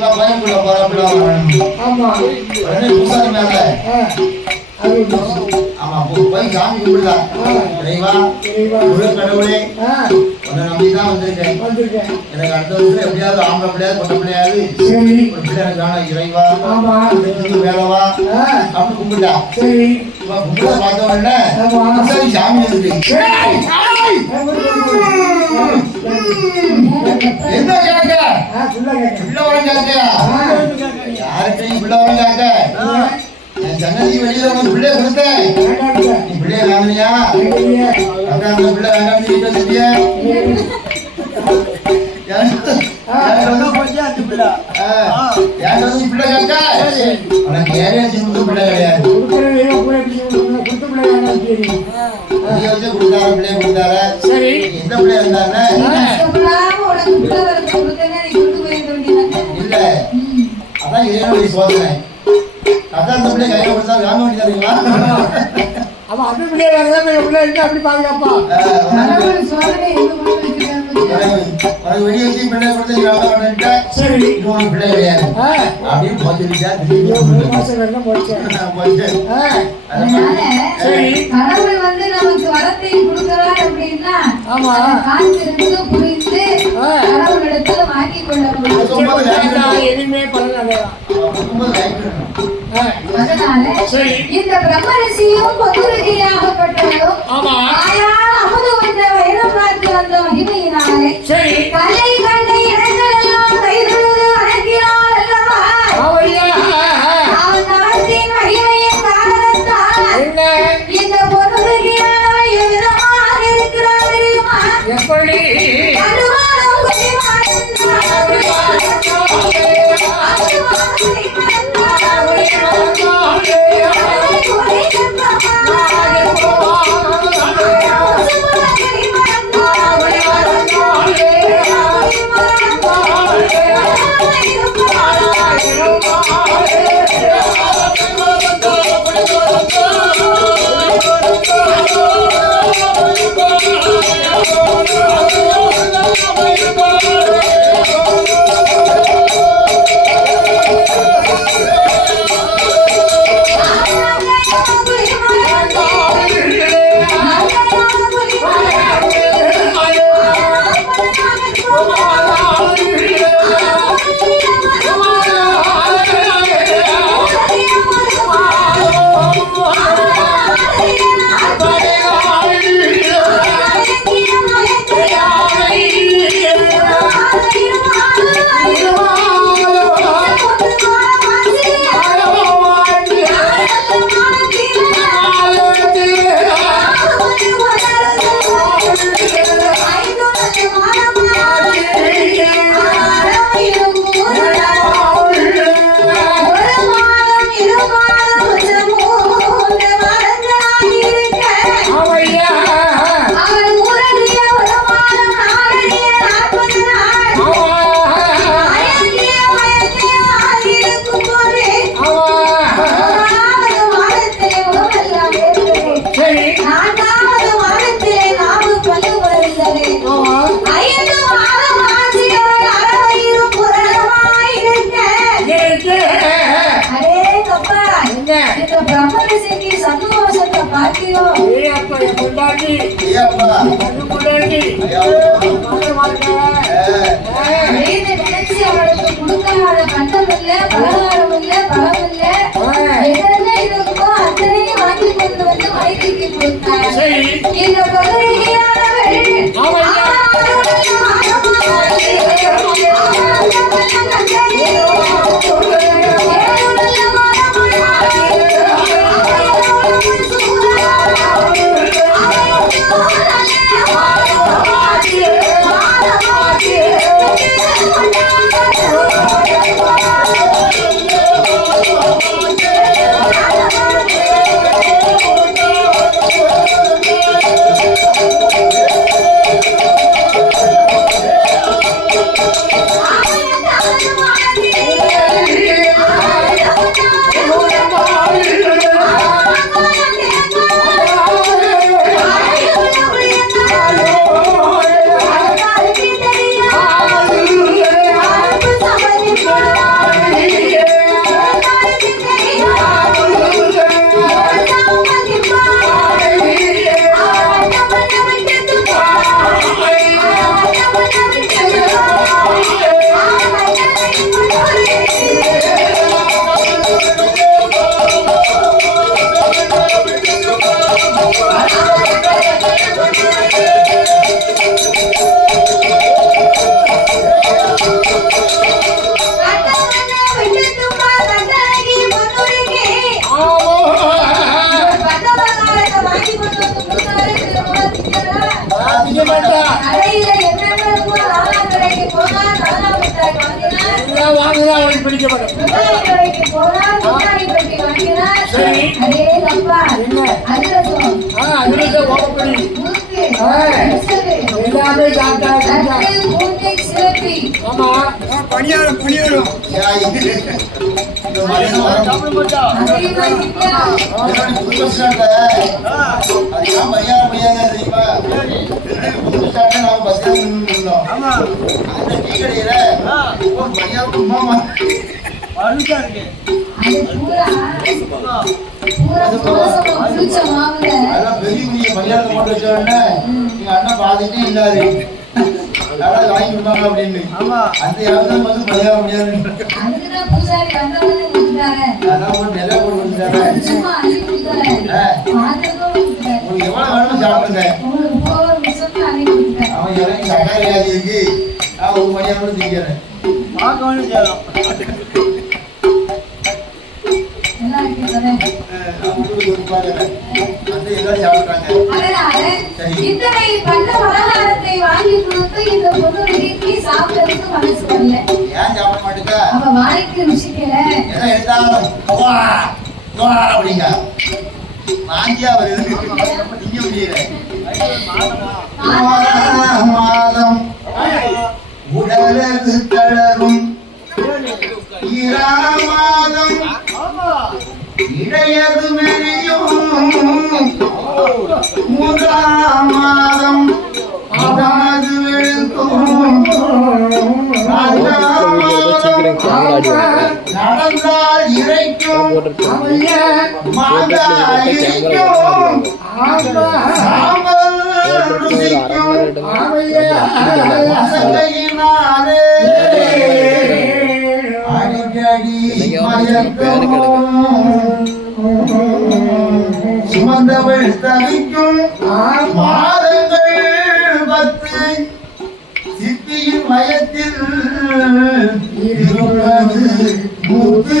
பயன்பட போறாங்க. ஆமா உடனே பூசாரி மேல ஆமா போய் சாமி கும்பிடுதா. இறைவா முழு கடவுளே உன்னை நம்பிதான் வந்திருக்கேன். எனக்கு அடுத்த வருஷம் எப்படியாவது ஆம்பளை பிள்ளையாவது பொண்ணு பிள்ளையாவது ஒரு பிள்ளை எனக்கு வேணும். இறைவா வேலவா அப்படி கும்பிட்டா. கும்பிட பார்த்த உடனே பூசாரி சாமி இருக்கு. என்ன கேட்க பிள்ளை வரம் கேட்க யார்கிட்டையும் பிள்ளை வரம் கேட்க என் சன்னதி வெளியில உனக்கு பிள்ளைய கொடுத்தேன். நீ பிள்ளைய வாங்கினியா? அதான் அந்த பிள்ளை வேண்டாம் சொல்லியா? பிள்ளை கேட்க உனக்கு ஏரியா சிந்து பிள்ளை கிடையாது. கொடுத்தாரு பிள்ளைய கொடுத்தாரு. சரி எந்த பிள்ளைய இருந்தாரு? இல்ல அதான் இறைவனுடைய சோதனை. அதான் அந்த பிள்ளை கையில கொடுத்தா வாங்க வேண்டியதுங்களா? அவன் அந்த பிள்ளைய அப்படி பாதுகாப்பா உனக்கு வெளியே வச்சு பிள்ளை கொடுத்து நீ வாங்க வேண்டிய. சரி இன்னொரு பிள்ளை கிடையாது அப்படின்னு போச்சுட்டா. கடவுள் வந்து நமக்கு வரத்தை கொடுக்கிறார் அப்படின்னா காத்திருந்து புரிந்து கடவுளிடத்துல வாங்கி கொள்ள முடியும். எதுவுமே பண்ணல. இந்த பிரம்மரிஷியும் பொதுரகியாகப்பட்டவரும் ஆயால் அமுது வந்த வைரம் பார்த்து வந்த மகிமையினாலே கலை கண்ட இடங்கள் எல்லாம் கைதொழுது வணங்கினார் அல்லவா. அவன் தவத்தின் மகிமையின் காரணத்தால் இந்த பொதுரகியானவர் எவ்விதமாக இருக்கிறார் தெரியுமா? எப்படி எல்லாம் வாங்குதா அவளுக்கு பிடிக்கப்படும். முன்னாடி கடைக்கு போனார், முன்னாடி பெட்டி வாங்கினார். சரி. அதே தப்பா. என்ன? அதிரசம். அதிரசம் ஓமப்படி. முறுக்கு. ஆ. மிச்சரு. எல்லாமே சாப்பிட்டா லட்டு, பூந்தி, சிலப்பி. ஆமா பணியாரம் பணியாரம் இந்த மாதிரி வரும். அதையும் வாங்கிட்டியா? என்னோட புது பஸ் ஸ்டாண்ட்ல அது ஏன் பையன் முடியாத தெரியுமா? புது பஸ் ஸ்டாண்ட்ல நாம பஸ் ஸ்டாண்ட் இருந்தோம். அந்த டீ கடையில ஒரு பையன் உமாமா அது பூரா பூரா புளிச்ச மாவுல அதெல்லாம் பெரிய பெரிய பையனத்தை போட்டு வச்ச உடனே எங்க அண்ணன் பாதிட்டே இல்லாது யாராவது வாங்கி கொடுப்பாங்க அப்படின்னு அந்த யாரும் வந்து பையா முடியாது. அதுக்குதான் பூசாரி வந்தவங்க கொடுத்தாரு. அதான் ஒரு நிறைய போட்டு கொடுத்தாரு. சும்மா அள்ளி கொடுத்தாரு. பாத்திரத்தோட கொடுத்தாரு. உங்களுக்கு எவ்வளவு வேணுமோ சாப்பிடுங்க. உங்களுக்கு போற விஷயத்தை அள்ளி கொடுத்தாரு. அவன் இறங்கி சக்கரை வியாதி இருக்கு நான் ஒரு மணியா கூட திங்கிறேன். எல்லாம் இருக்கிறதே. அதனால இத்தனை பண்ட பலகாரத்தை வாங்கி கொடுத்து இந்த பொண்ணு வீட்டுக்கு சாப்பிடறதுக்கு மனசு வரல. ஏன் சாப்பிட மாட்டேங்க? அவ வாய்க்கு ருசிக்கல. எதை எடுத்தாலும் அப்படிங்க வாங்கியா வருது திங்க முடியல. மாதம் உடலது தளரும் மாதம் இடையது மெலியும் முதலாம் மாதம் அதாவது வெளுக்கும் நடந்தால் இறைக்கும் மாங்காய் இறைக்கும் சாம்பல் ருசிக்கும் மசக்கையினாலே அடிக்கடி மயக்கும் சுமந்தவள் தவிக்கும் மாதங்கள் 10 சிப்பியின் மயத்தில் இருப்பது முத்து.